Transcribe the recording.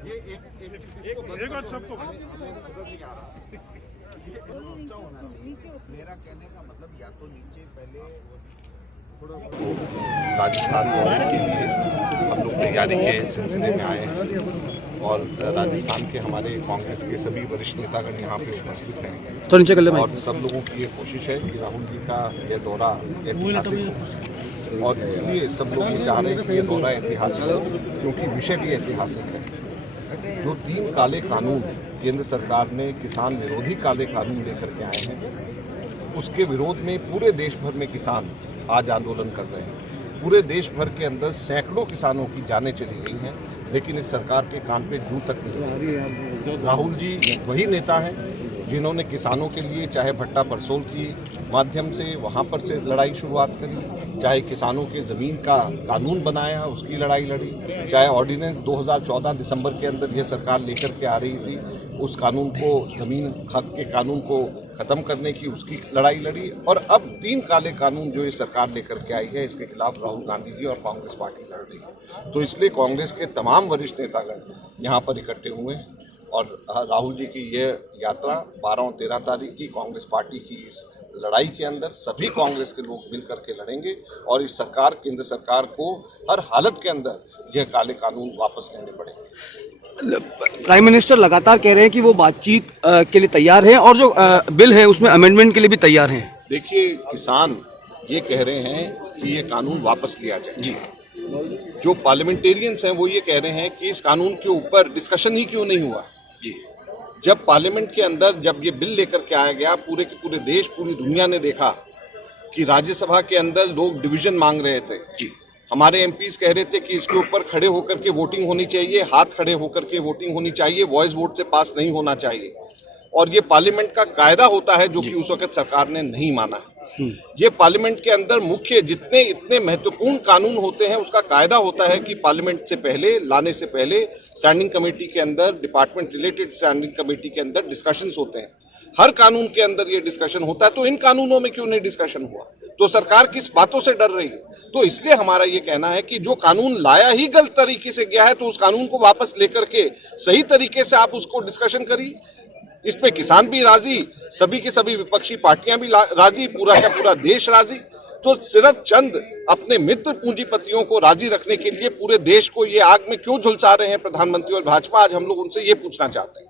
एक और सबको मेरा कहने का मतलब या तो नीचे पहले राजस्थान दौरे के लिए हम लोग तैयारी के सिलसिले में आए हैं और राजस्थान के हमारे कांग्रेस के सभी वरिष्ठ नेतागण यहाँ पे उपस्थित हैं तो नीचे कर ले और सब लोगों की ये कोशिश है कि राहुल जी का यह दौरा ऐतिहासिक हो और इसलिए सब लोग ये चाह रहे हैं कि ये दौरा ऐतिहासिक हो क्योंकि विषय भी ऐतिहासिक है। जो 3 काले कानून केंद्र सरकार ने किसान विरोधी काले कानून लेकर के आए हैं उसके विरोध में पूरे देश भर में किसान आज आंदोलन कर रहे हैं। पूरे देश भर के अंदर सैकड़ों किसानों की जानें चली गई हैं लेकिन इस सरकार के कान पे जू तक नहीं लगी। राहुल जी वही नेता हैं जिन्होंने किसानों के लिए चाहे भट्टा परसोल की माध्यम से वहाँ पर से लड़ाई शुरुआत करी, चाहे किसानों के ज़मीन का कानून बनाया उसकी लड़ाई लड़ी, चाहे ऑर्डिनेंस 2014 दिसंबर के अंदर यह सरकार लेकर के आ रही थी उस कानून को ज़मीन हक के कानून को ख़त्म करने की उसकी लड़ाई लड़ी और अब 3 काले कानून जो ये सरकार लेकर के आई है इसके खिलाफ राहुल गांधी जी और कांग्रेस पार्टी लड़ रही है। तो इसलिए कांग्रेस के तमाम वरिष्ठ नेतागण यहाँ पर इकट्ठे हुए हैं और राहुल जी की यह यात्रा 12 और 13 तारीख की कांग्रेस पार्टी की इस लड़ाई के अंदर सभी कांग्रेस के लोग मिल करके लड़ेंगे और इस सरकार केंद्र सरकार को हर हालत के अंदर यह काले कानून वापस लेने पड़ेंगे। प्राइम मिनिस्टर लगातार कह रहे हैं कि वो बातचीत के लिए तैयार हैं और जो बिल है उसमें अमेंडमेंट के लिए भी तैयार हैं। देखिए किसान ये कह रहे हैं कि ये कानून वापस लिया जाए जी। जो पार्लियामेंटेरियंस हैं वो ये कह रहे हैं कि इस कानून के ऊपर डिस्कशन ही क्यों नहीं हुआ जी। जब पार्लियामेंट के अंदर जब ये बिल लेकर के आया गया पूरे के पूरे देश पूरी दुनिया ने देखा कि राज्यसभा के अंदर लोग डिवीजन मांग रहे थे जी। हमारे एमपीज कह रहे थे कि इसके ऊपर खड़े होकर के वोटिंग होनी चाहिए, हाथ खड़े होकर के वोटिंग होनी चाहिए, वॉइस वोट से पास नहीं होना चाहिए और ये पार्लियामेंट का कायदा होता है जो कि उस वक्त सरकार ने नहीं माना है। ये पार्लियामेंट के अंदर मुख्य जितने इतने महत्वपूर्ण कानून होते हैं उसका कायदा होता है कि पार्लियामेंट से पहले लाने से पहले स्टैंडिंग कमेटी के अंदर डिपार्टमेंट रिलेटेड स्टैंडिंग कमेटी के अंदर डिस्कशंस होते हैं। हर कानून के अंदर ये डिस्कशन होता है तो इन कानूनों में क्यों नहीं डिस्कशन हुआ? तो सरकार किस बातों से डर रही है? तो इसलिए हमारा ये कहना है कि जो कानून लाया ही गलत तरीके से गया है तो उस कानून को वापस लेकर के सही तरीके से आप उसको डिस्कशन करिए। इस पे किसान भी राजी, सभी की सभी विपक्षी पार्टियां भी राजी, पूरा का पूरा देश राजी। तो सिर्फ चंद अपने मित्र पूंजीपतियों को राजी रखने के लिए पूरे देश को ये आग में क्यों झुलसा रहे हैं प्रधानमंत्री और भाजपा? आज हम लोग उनसे ये पूछना चाहते हैं।